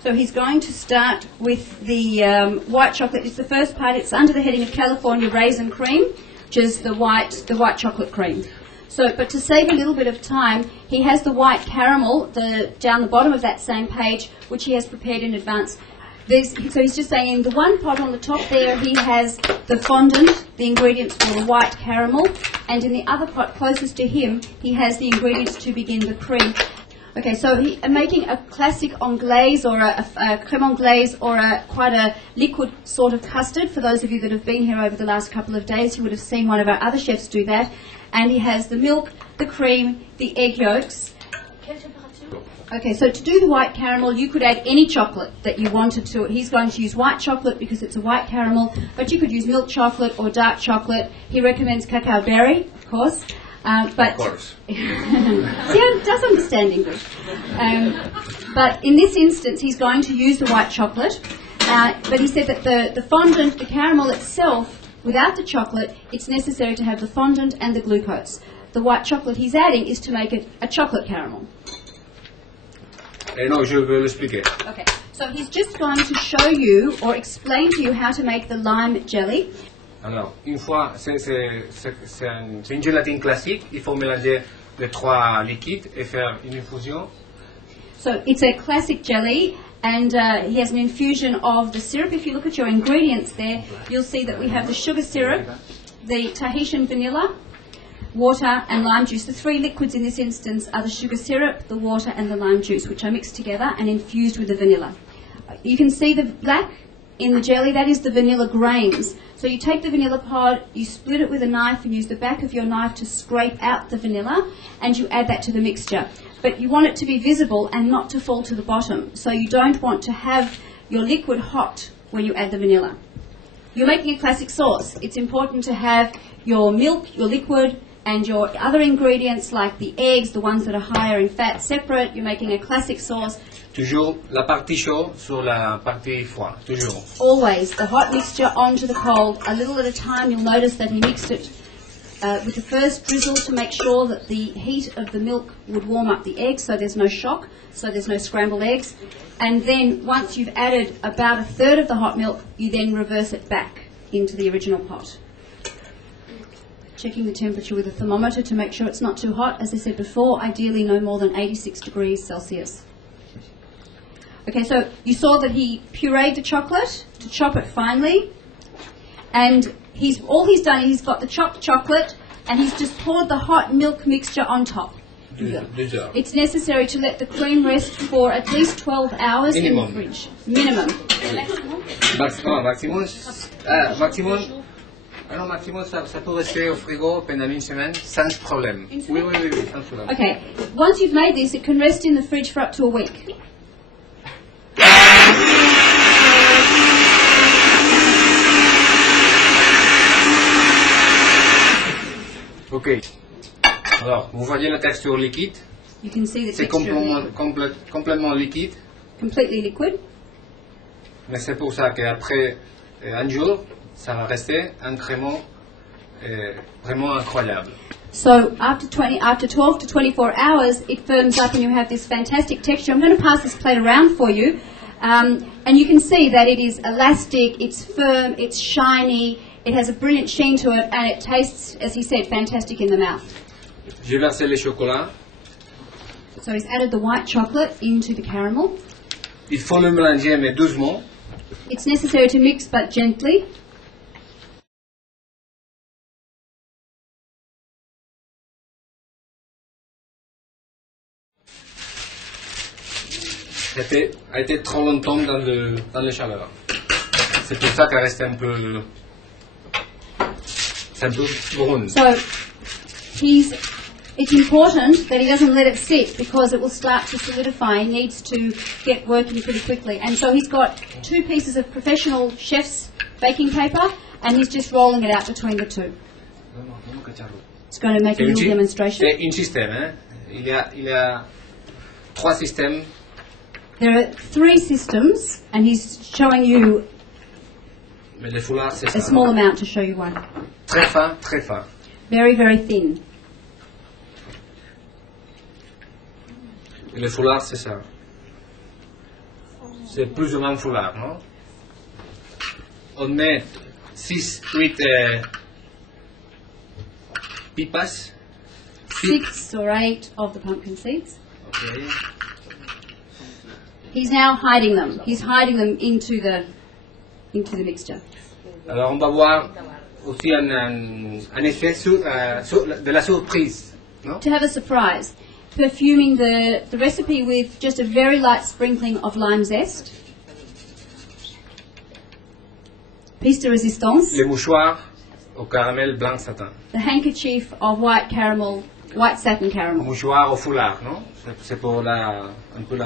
So he's going to start with the white chocolate. It's the first part. It's under the heading of California Raisin Cream, which is the white chocolate cream. So, but to save a little bit of time, he has the white caramel down the bottom of that same page, which he has prepared in advance. So he's just saying in the one pot on the top there, he has the fondant, the ingredients for the white caramel, and in the other pot closest to him, he has the ingredients to begin the cream. Okay, so making a classic anglaise or a creme anglaise or quite a liquid sort of custard. For those of you that have been here over the last couple of days, you would have seen one of our other chefs do that. And he has the milk, the cream, the egg yolks. Okay, so to do the white caramel, you could add any chocolate that you wanted to it. He's going to use white chocolate because it's a white caramel, but you could use milk chocolate or dark chocolate. He recommends cacao berry, of course. But of course. Yeah, does understand English. But in this instance, he's going to use the white chocolate. But he said that the fondant, the caramel itself, without the chocolate, it's necessary to have the fondant and the glucose. The white chocolate he's adding is to make it a chocolate caramel. Non, je veux l'expliquer. Okay, so he's just going to show you or explain to you how to make the lime jelly. Alors, une fois, c'est une gélatine classique. Il faut mélanger les trois liquides et faire une infusion. So it's a classic jelly, and he has an infusion of the syrup. If you look at your ingredients there, you'll see that we have the sugar syrup, the Tahitian vanilla, water and lime juice. The three liquids in this instance are the sugar syrup, the water and the lime juice, which are mixed together and infused with the vanilla. You can see the black in the jelly, that is the vanilla grains. So you take the vanilla pod, you split it with a knife and use the back of your knife to scrape out the vanilla, and you add that to the mixture. But you want it to be visible and not to fall to the bottom. So you don't want to have your liquid hot when you add the vanilla. You're making a classic sauce. It's important to have your milk, your liquid, and your other ingredients like the eggs, the ones that are higher in fat, separate. You're making a classic sauce. Toujours la partie chaude sur la partie froide. Toujours. Always the hot mixture onto the cold. A little at a time. You'll notice that he mixed it with the first drizzle to make sure that the heat of the milk would warm up the eggs, so there's no shock, so there's no scrambled eggs. And then once you've added about a third of the hot milk, you then reverse it back into the original pot. Checking the temperature with a thermometer to make sure it's not too hot. As I said before, ideally no more than 86 degrees Celsius. Okay, so you saw that he pureed the chocolate to chop it finely, and all he's done is he's got the chopped chocolate and he's just poured the hot milk mixture on top. Déjà. It's necessary to let the cream rest for at least 12 hours Minimum. in the fridge. Minimum. Maximum, ça peut rester au frigo pendant une semaine sans problème. Oui, sans problème. Okay, once you've made this, it can rest in the fridge for up to a week. Ok. Alors, vous voyez la texture liquide. You can see the C'est texture. complètement liquide. Completely liquid. Mais c'est pour ça qu'après un jour, ça va rester un crémeux vraiment incroyable. So after 12 to 24 hours, it firms up and you have this fantastic texture. I'm going to pass this plate around for you. And you can see that it is elastic, it's firm, it's shiny, it has a brilliant sheen to it, and it tastes, as he said, fantastic in the mouth. J'ai versé le chocolat. So he's added the white chocolate into the caramel. Il faut le mélanger, mais doucement. It's necessary to mix, but gently. A été trop longtemps dans le chaleur. C'est pour ça qu'elle reste un peu brune. So it's important that he doesn't let it sit because it will start to solidify. He needs to get working pretty quickly. And so he's got 2 pieces of professional chef's baking paper and he's just rolling it out between the two. It's going to make a little demonstration. C'est un système, hein? Il y a 3 systèmes. There are 3 systems and he's showing you Mais le foulard, c'est a ça. small amount to show you one. Très fin, très fin. Very, very thin. Et le foulard, c'est ça. c'est plus ou moins foulard, non? On met 6, 8 pipas. 6 or 8 of the pumpkin seeds. Okay. He's now hiding them. He's hiding them into the mixture. Alors on va voir aussi un effet de la surprise, non? To have a surprise, perfuming the recipe with just a very light sprinkling of lime zest. Piece de résistance. Les mouchoirs au caramel blanc satin. The handkerchief of white satin caramel. Mouchoir au foulard, non? C'est pour un peu